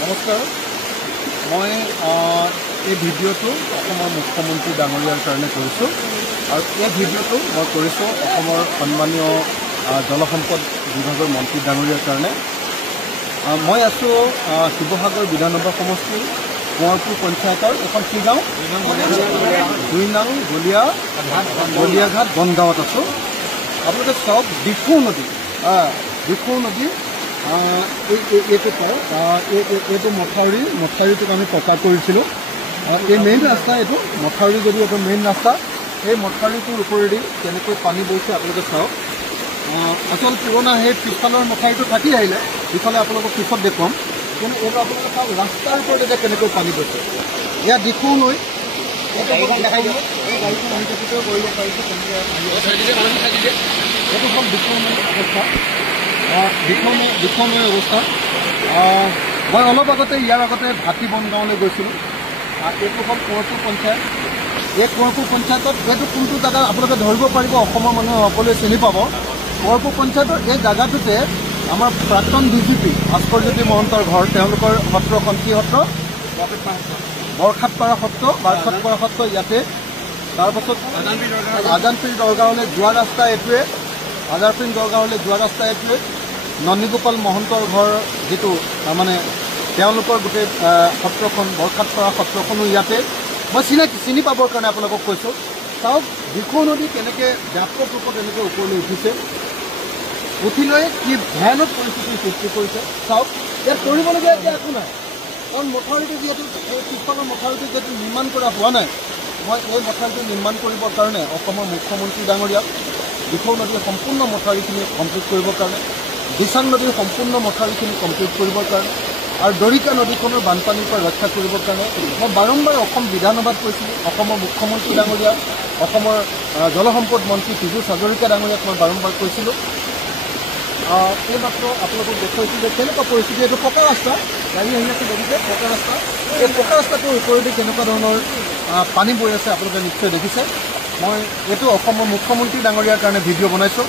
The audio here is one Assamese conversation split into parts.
নমস্কাৰ মই এই ভিডিঅ'টো অসমৰ মুখ্যমন্ত্ৰী ডাঙৰীয়াৰ কাৰণে কৰিছোঁ আৰু এই ভিডিঅ'টো মই কৰিছোঁ অসমৰ সন্মানীয় জলসম্পদ বিভাগৰ মন্ত্ৰী ডাঙৰীয়াৰ কাৰণে। মই আছোঁ শিৱসাগৰ বিধানসভা সমষ্টিৰ কোঁৱৰপুৰ পঞ্চায়তৰ এখন কি গাঁও 2 নং গলিয়াঘাট বনগাঁৱত আছোঁ। আপোনালোকে চাওক দিখৌ নদী এইটো মথাউৰিটোক আমি পকা কৰিছিলোঁ। এই মেইন ৰাস্তা এইটো মথাউৰি যদি এইটো মেইন ৰাস্তা, এই মথাউৰিটোৰ ওপৰেদি কেনেকৈ পানী বৈছে আপোনালোকে চাওক। আচল পুৰণা সেই পিছফালৰ মথাউৰিটো থাকি আহিলে, ইফালে আপোনালোকক পিছত দেখুৱাম। কিন্তু এইটো আপোনালোকে চাওক ৰাস্তাৰ ওপৰত এতিয়া কেনেকৈ পানী বৈছে। এয়া দিখৌ নৈ, এইটো গাড়ীখন আহি থাকোঁতেও কৰিব পাৰিছোঁ কেনেকৈ এইটো সব দিখৌ নৈ অৱস্থা। দিখৌ নৈ অৱস্থা। মই অলপ আগতে ইয়াৰ আগতে ভাটি বনগাঁৱলৈ গৈছিলোঁ। এইটো হ'ল কোঁৱৰপুৰ পঞ্চায়ত। এই কোঁৱৰপুৰ পঞ্চায়তত এইটো কোনটো জেগা আপোনালোকে ধৰিব পাৰিব, অসমৰ মানুহে সকলোৱে চিনি পাব। কোঁৱৰপুৰ পঞ্চায়তৰ এই জেগাটোতে আমাৰ প্ৰাক্তন DGP ভাস্কৰজ্যোতি মহন্তৰ ঘৰ। তেওঁলোকৰ সত্ৰখন কি সত্ৰ? বৰখাটপাৰা সত্ৰ ইয়াতে। তাৰপাছত আজানপীৰ দৰগাহলৈ যোৱা ৰাস্তা এইটোৱে। আজানপীৰ দৰগাহলৈ যোৱা ৰাস্তা এইটোৱে। নন্দীগোপাল মহন্তৰ ঘৰ যিটো মানে তেওঁলোকৰ গোটেই সত্ৰখন বৰখাটপাৰা সত্ৰখনো ইয়াতে। মই চিনি পাবৰ কাৰণে আপোনালোকক কৈছোঁ। চাওক দিখৌ নদী কেনেকৈ ব্যাপক ৰূপত এনেকৈ ওপৰলৈ উঠিছে, উঠি লৈ কি ভয়ানক পৰিস্থিতিৰ সৃষ্টি কৰিছে। চাওক ইয়াত কৰিবলগীয়া এতিয়া একো নাই, কাৰণ মথাউৰিটো যিহেতু এই পিছফালৰ মথাউৰিটো যিহেতু নিৰ্মাণ কৰা হোৱা নাই। মই এই মথাউৰিটো নিৰ্মাণ কৰিবৰ কাৰণে অসমৰ মুখ্যমন্ত্ৰী ডাঙৰীয়াক দিখৌ নদীৰ সম্পূৰ্ণ মথাউৰিখিনি কমপ্লিট কৰিবৰ কাৰণে, দিচাং নদীৰ সম্পূৰ্ণ মথাউৰিখিনি কমপ্লিট কৰিবৰ কাৰণে আৰু দৰিকা নদীখনৰ বানপানীৰ পৰা ৰক্ষা কৰিবৰ কাৰণে মই বাৰম্বাৰ অসম বিধানসভাত কৈছিলোঁ। অসমৰ মুখ্যমন্ত্ৰী ডাঙৰীয়া, অসমৰ জলসম্পদ মন্ত্ৰী পীযুষ হাজৰিকা ডাঙৰীয়াক মই বাৰম্বাৰ কৈছিলোঁ। এইমাত্ৰ আপোনালোকক দেখুৱাইছোঁ যে কেনেকুৱা পৰিস্থিতি। এইটো পকা ৰাস্তা, গাড়ী আহি আছে দেখিছে, পকা ৰাস্তা। এই পকা ৰাস্তাটোৰ ওপৰেদি কেনেকুৱা ধৰণৰ পানী বৈ আছে আপোনালোকে নিশ্চয় দেখিছে। মই এইটো অসমৰ মুখ্যমন্ত্ৰী ডাঙৰীয়াৰ কাৰণে ভিডিঅ' বনাইছোঁ।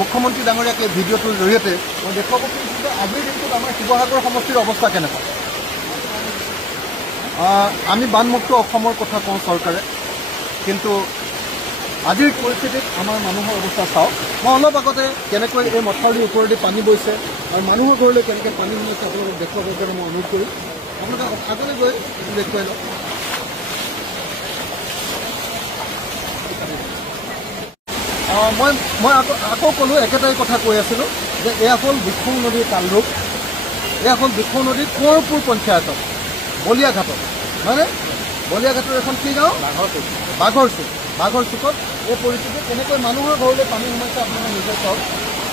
মুখ্যমন্ত্ৰী ডাঙৰীয়াক এই ভিডিঅ'টোৰ জৰিয়তে মই দেখুৱাব খুজিছোঁ যে আজিৰ দিনটোত আমাৰ শিৱসাগৰ সমষ্টিৰ অৱস্থা কেনেকুৱা। আমি বানমুক্ত অসমৰ কথা কওঁ চৰকাৰে, কিন্তু আজিৰ পৰিস্থিতিত আমাৰ মানুহৰ অৱস্থা চাওক। মই অলপ আগতে কেনেকৈ এই মথাউৰিৰ ওপৰেদি পানী বৈছে আৰু মানুহৰ ঘৰলৈ কেনেকৈ পানী সোমাইছে আপোনালোকক দেখুৱাবৰ কাৰণে মই অনুৰোধ কৰিম। আপোনালোকে আগলৈ গৈ দেখুৱাই লওক। মই আকৌ ক'লোঁ, একেটাই কথা কৈ আছিলোঁ যে এয়া হ'ল দিখৌ নদীৰ তালৰূপ। এয়া হ'ল দিখৌ নদীৰ কোঁৱৰপুৰ পঞ্চায়তত বলিয়াঘাটত, হয়নে? বলিয়াঘাটৰ এখন কি গাঁও? বাঘৰ চুকত এই পৰিস্থিতি কেনেকৈ মানুহৰ ঘৰলৈ পানী সোমাইছে আপোনালোকে নিজে চাওক।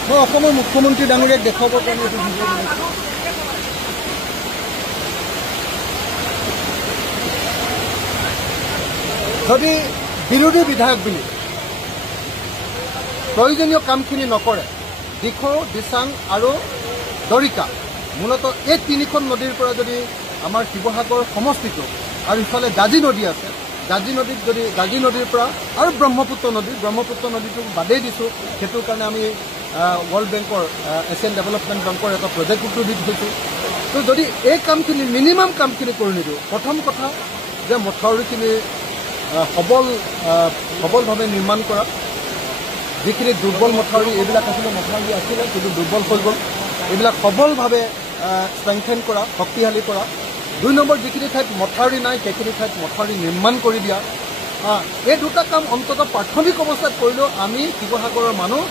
মই অসমৰ মুখ্যমন্ত্ৰী ডাঙৰীয়াক দেখুৱাবৰ কাৰণে এইটো ভিডিঅ' বনাইছোঁ। যদি বিৰোধী বিধায়ক বুলি প্ৰয়োজনীয় কামখিনি নকৰে, দিখৌ, দিচাং আৰু দৰিকা, মূলতঃ এই তিনিখন নদীৰ পৰা যদি আমাৰ শিৱসাগৰ সমষ্টিটো আৰু ইফালে জাঁজি নদী আছে, জাঁজি নদীৰ পৰা আৰু ব্ৰহ্মপুত্ৰ নদীটো বাদেই দিছোঁ। সেইটোৰ কাৰণে আমি ৱৰ্ল্ড বেংকৰ এছিয়ান ডেভেলপমেণ্ট বেংকৰ এটা প্ৰজেক্ট ইণ্ট্ৰডিউচ হৈছোঁ। তো যদি এই কামখিনি মিনিমাম কামখিনি কৰি নিদিওঁ, প্ৰথম কথা যে মথাউৰিখিনি সবলভাৱে নিৰ্মাণ কৰা, যিখিনি দুৰ্বল মথাউৰি এইবিলাক মথাউৰি আছিলে কিন্তু দুৰ্বল হৈ গ'ল, এইবিলাক সবলভাৱে ষ্ট্ৰেংথেন কৰা, শক্তিশালী কৰা। 2 নম্বৰ, যিখিনি ঠাইত মথাউৰি নাই সেইখিনি ঠাইত মথাউৰি নিৰ্মাণ কৰি দিয়া। এই দুটা কাম অন্ততঃ প্ৰাথমিক অৱস্থাত কৰিলেও আমি শিৱসাগৰৰ মানুহ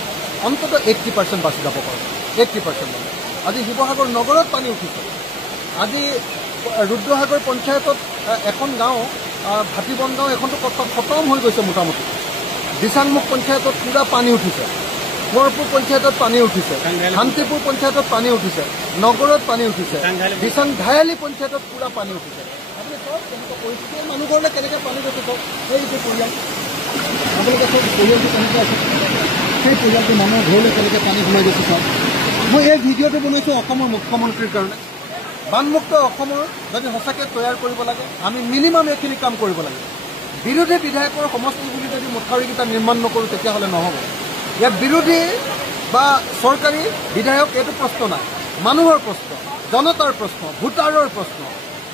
অন্ততঃ 80% বাচি যাব পাৰোঁ। 80% মানুহ। আজি শিৱসাগৰ নগৰত পানী উঠিছে। আজি ৰুদ্ৰসাগৰ পঞ্চায়তত এখন গাঁও, ভাটি বনগাঁও, এখনতো খতম হৈ গৈছে মোটামুটি। দিচাংমুখ পঞ্চায়তত পূৰা পানী উঠিছে, কোঁৱৰপুৰ পঞ্চায়তত পানী উঠিছে, শান্তিপুৰ পঞ্চায়তত পানী উঠিছে, নগৰত পানী উঠিছে, দিচাং ঘায়ালি পঞ্চায়তত পূৰা পানী উঠিছে। আপুনি চাওক কেনেকুৱা পৰিস্থিতি, মানুহ ঘৰলৈ কেনেকৈ পানী গৈছে চাওক। সেইটো পৰিয়াল আপোনালোকে চাওক, পৰিয়ালটো কেনেকৈ আছে, সেই পৰিয়ালটো মানুহৰ ঘৰলৈ কেনেকৈ পানী সোমাই গৈছে চাওক। মই এই ভিডিঅ'টো বনাইছোঁ অসমৰ মুখ্যমন্ত্ৰীৰ কাৰণে। বানমুক্ত অসমৰ যদি সঁচাকৈ তৈয়াৰ কৰিব লাগে, আমি মিনিমাম এইখিনি কাম কৰিব লাগে। বিৰোধী বিধায়কৰ সমষ্টি বুলি যদি মথাউৰিকেইটা নিৰ্মাণ নকৰোঁ তেতিয়াহ'লে নহ'ব। ইয়াত বিৰোধী বা চৰকাৰী বিধায়ক এইটো প্ৰশ্ন নাই, মানুহৰ প্ৰশ্ন। জনতাৰ প্ৰশ্ন, ভোটাৰৰ প্ৰশ্ন,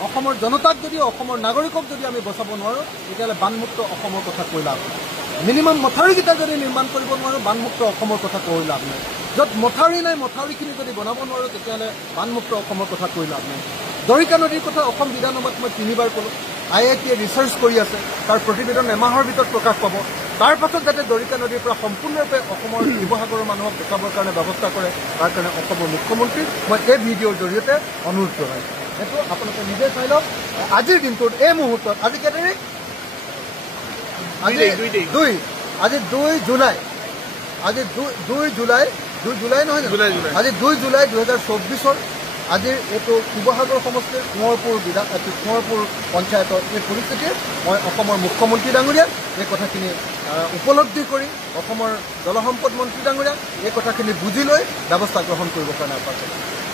অসমৰ জনতাক যদি অসমৰ নাগৰিকক যদি আমি বচাব নোৱাৰোঁ তেতিয়াহ'লে বানমুক্ত অসমৰ কথা কৈ লাভ নাই। মিনিমাম মথাউৰিকেইটা যদি নিৰ্মাণ কৰিব নোৱাৰোঁ বানমুক্ত অসমৰ কথা কৈ লাভ নাই। য'ত মথাউৰি নাই মথাউৰিখিনি যদি বনাব নোৱাৰোঁ তেতিয়াহ'লে বানমুক্ত অসমৰ কথা কৈ লাভ নাই। দৰিকা নদীৰ কথা অসম বিধানসভাত মই 3বাৰ ক'লোঁ। IITয়ে ৰিচাৰ্চ কৰি আছে, তাৰ প্ৰতিবেদন এমাহৰ ভিতৰত প্ৰকাশ পাব। তাৰ পাছত যাতে দৰিকা নদীৰ পৰা সম্পূৰ্ণৰূপে অসমৰ শিৱসাগৰৰ মানুহক বচাবৰ কাৰণে ব্যৱস্থা কৰে তাৰ কাৰণে অসমৰ মুখ্যমন্ত্ৰীক মই এই ভিডিঅ'ৰ জৰিয়তে অনুৰোধ জনাইছোঁ। সেইটো আপোনালোকে নিজে চাই লওক। আজিৰ দিনটোত এই মুহূৰ্তত আজি কেই তাৰিখ? আজি 2 জুলাই। আজি 2 জুলাই নহয় জানো? আজি 2 জুলাই 2024 আজিৰ এইটো শিৱসাগৰ সমষ্টিৰ কোঁৱৰপুৰ পঞ্চায়তৰ এই পৰিস্থিতিত মই অসমৰ মুখ্যমন্ত্ৰী ডাঙৰীয়াক এই কথাখিনি উপলব্ধি কৰি অসমৰ জলসম্পদ মন্ত্ৰী ডাঙৰীয়াক এই কথাখিনি বুজি লৈ ব্যৱস্থা গ্ৰহণ কৰিবৰ কাৰণে আহ্বান জনাইছোঁ।